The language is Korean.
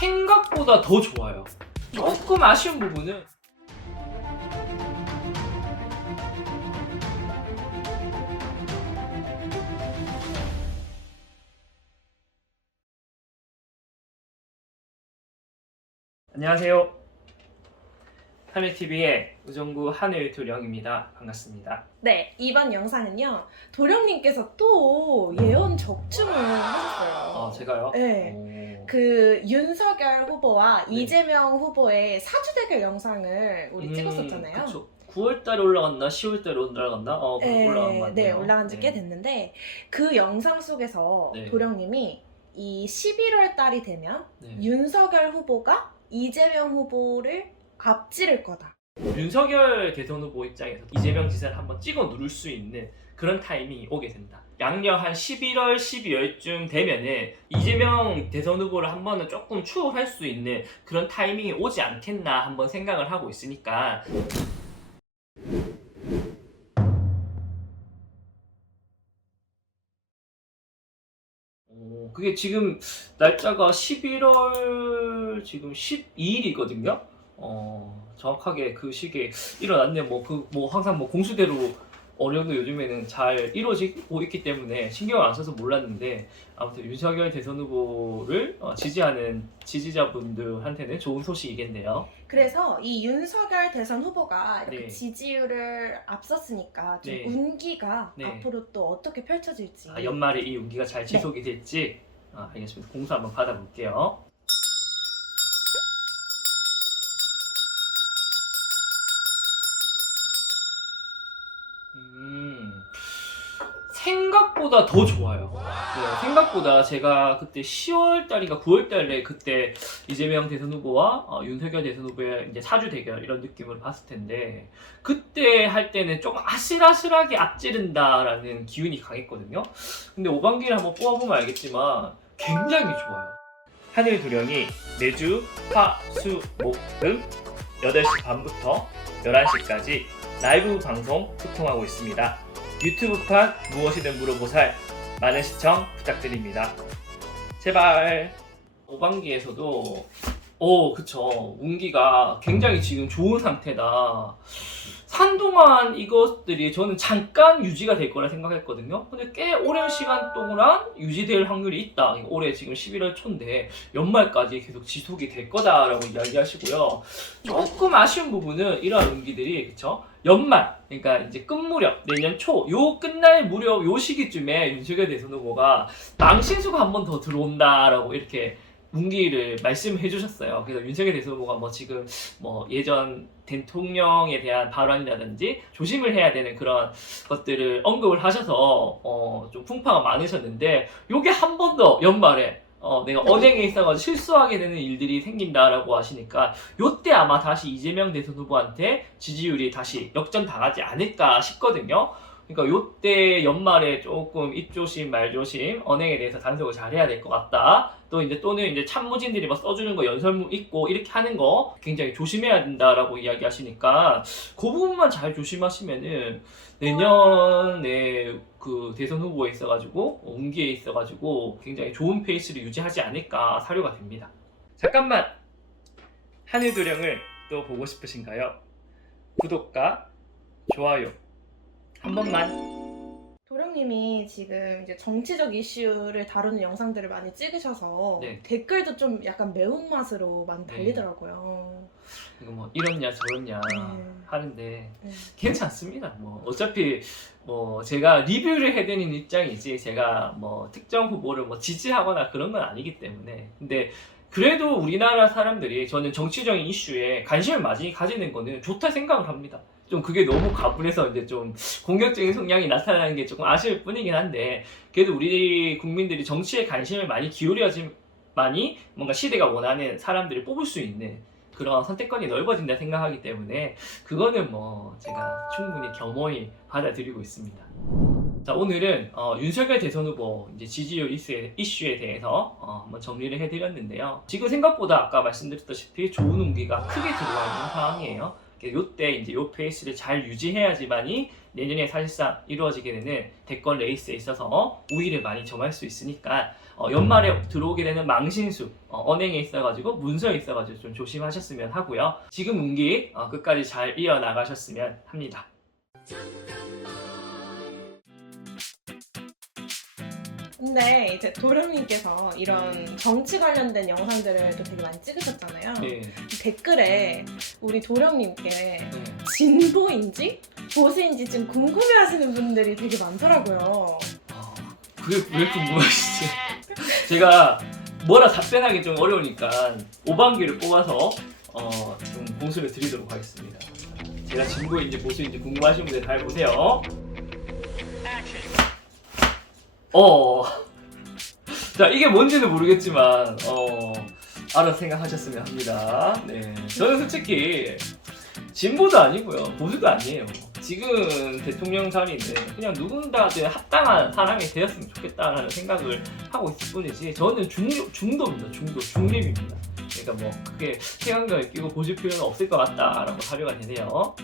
생각보다 더 좋아요. 조금 아쉬운 부분은 안녕하세요. 하늘TV의 우정구 하늘 도령입니다. 반갑습니다. 네, 이번 영상은요. 도령님께서 또 예언 적중을 하셨어요. 어, 제가요? 네. 오. 그 윤석열 후보와 네. 이재명 후보의 사주 대결 영상을 우리 음, 찍었었잖아요. 그쵸. 9월달에 올라갔나 10월달에 올라갔나? 어, 그 네, 올라간 것 같네요. 네, 올라간 지꽤 됐는데 그 영상 속에서 네. 도령님이 이 11월 달이 되면 네. 윤석열 후보가 이재명 후보를 앞지를 거다. 윤석열 대선 후보 입장에서 이재명 지사를 한번 찍어 누를 수 있는 그런 타이밍이 오게 된다. 양력 한 11월, 12월쯤 되면은 이재명 대선 후보를 한 번은 조금 추월할 수 있는 그런 타이밍이 오지 않겠나 한번 생각을 하고 있으니까 어, 그게 지금 날짜가 11월 지금 12일이거든요. 어, 정확하게 그 시기에 일어났네요. 뭐그 뭐 항상 뭐 공수대로 어려도 요즘에는 잘 이루어지고 있기 때문에 신경을 안 써서 몰랐는데 아무튼 윤석열 대선 후보를 어, 지지하는 지지자분들한테는 좋은 소식이겠네요. 그래서 이 윤석열 대선 후보가 이렇게 네. 지지율을 앞섰으니까 좀 네. 운기가 네. 앞으로 또 어떻게 펼쳐질지. 아, 연말에 이 운기가 잘 지속이 될지 아, 알겠습니다. 공수 한번 받아볼게요. 음, 생각보다 더 좋아요. 네, 생각보다 제가 그때 10월 달인가 9월 달에 그때 이재명 대선 후보와 어, 윤석열 대선 후보의 이제 사주 대결 이런 느낌으로 봤을 텐데 그때 할 때는 조금 아슬아슬하게 앞지른다라는 기운이 강했거든요. 근데 오반기를 한번 뽑아보면 알겠지만 굉장히 좋아요. 하늘 두령이 매주 화, 수, 목, 금 8시 반부터 11시까지 라이브 방송 소통하고 있습니다. 유튜브판 무엇이든 물어보살 많은 시청 부탁드립니다. 제발. 오반기에서도 오 그쵸 운기가 굉장히 지금 좋은 상태다. 한동안 이것들이 저는 잠깐 유지가 될 거라 생각했거든요. 근데 꽤 오랜 시간 동안 유지될 확률이 있다. 올해 지금 11월 초인데 연말까지 계속 지속이 될 거다라고 이야기하시고요. 조금 아쉬운 부분은 이러한 운기들이 그쵸? 연말 그러니까 이제 끝 무렵 내년 초 요 끝날 무렵 요 시기쯤에 윤석열 대선 후보가 망신수가 한 번 더 들어온다라고 이렇게 운기를 말씀해 주셨어요. 그래서 윤석열 대선 후보가 뭐 지금 뭐 예전 대통령에 대한 발언이라든지 조심을 해야 되는 그런 것들을 언급을 하셔서 어, 좀 풍파가 많으셨는데 요게 한 번 더 연말에 어, 내가 언행에 있어가지고 실수하게 되는 일들이 생긴다라고 하시니까 요때 아마 다시 이재명 대선 후보한테 지지율이 다시 역전 당하지 않을까 싶거든요. 그러니까 요때 연말에 조금 입조심 말조심 언행에 대해서 단속을 잘 해야 될 것 같다. 또 이제 또는 이제 참모진들이 막 써주는 거 연설문 있고 이렇게 하는 거 굉장히 조심해야 된다라고 이야기하시니까 그 부분만 잘 조심하시면은 내년에 그 대선 후보에 있어가지고 운기에 있어가지고 굉장히 좋은 페이스를 유지하지 않을까 사료가 됩니다. 잠깐만 하늘 도령을 또 보고 싶으신가요? 구독과 좋아요 한 번만. 도령님이 지금 이제 정치적 이슈를 다루는 영상들을 많이 찍으셔서 네. 댓글도 좀 약간 매운맛으로 많이 달리더라고요. 이거 뭐 이렇냐 저렇냐 네. 하는데 네. 괜찮습니다. 뭐 어차피 뭐 제가 리뷰를 해드리는 입장이지 제가 뭐 특정 후보를 뭐 지지하거나 그런 건 아니기 때문에 근데 그래도 우리나라 사람들이 저는 정치적인 이슈에 관심을 많이 가지는 거는 좋다 생각을 합니다. 좀 그게 너무 가분해서 이제 좀 공격적인 성향이 나타나는 게 조금 아쉬울 뿐이긴 한데 그래도 우리 국민들이 정치에 관심을 많이 기울여진 많이 뭔가 시대가 원하는 사람들을 뽑을 수 있는 그런 선택권이 넓어진다 생각하기 때문에 그거는 뭐 제가 충분히 겸허히 받아들이고 있습니다. 자 오늘은 어, 윤석열 대선 후보 이제 지지율 이슈에, 이슈에 대해서 어, 한번 정리를 해드렸는데요. 지금 생각보다 아까 말씀드렸다시피 좋은 운기가 크게 들어와 있는 상황이에요. 요때 이제 요 페이스를 잘 유지해야지만이 내년에 사실상 이루어지게 되는 대권 레이스에 있어서 우위를 많이 점할 수 있으니까 어, 연말에 들어오게 되는 망신수 어, 언행에 있어가지고 문서에 있어가지고 좀 조심하셨으면 하고요. 지금 운기 어, 끝까지 잘 이어나가셨으면 합니다. 근데 이제 도령님께서 이런 정치 관련된 영상들을 또 되게 많이 찍으셨잖아요. 네. 댓글에 우리 도령님께 네. 진보인지 보수인지 지금 궁금해하시는 분들이 되게 많더라고요. 어, 그게 왜 궁금하시지? 제가 뭐라 답변하기 좀 어려우니까 오방기를 뽑아서 어, 좀 공수를 드리도록 하겠습니다. 제가 진보인지 보수인지 궁금하신 분들 잘 보세요. 어. 자, 이게 뭔지는 모르겠지만, 어, 알아서 생각하셨으면 합니다. 네. 저는 솔직히, 진보도 아니고요. 보수도 아니에요. 지금 대통령 자리는 그냥 누군가든 합당한 사람이 되었으면 좋겠다라는 생각을 하고 있을 뿐이지, 저는 중, 중도입니다. 중도. 중립입니다. 그러니까 뭐, 크게 태양경을 끼고 보실 필요는 없을 것 같다라고 사료가 되네요.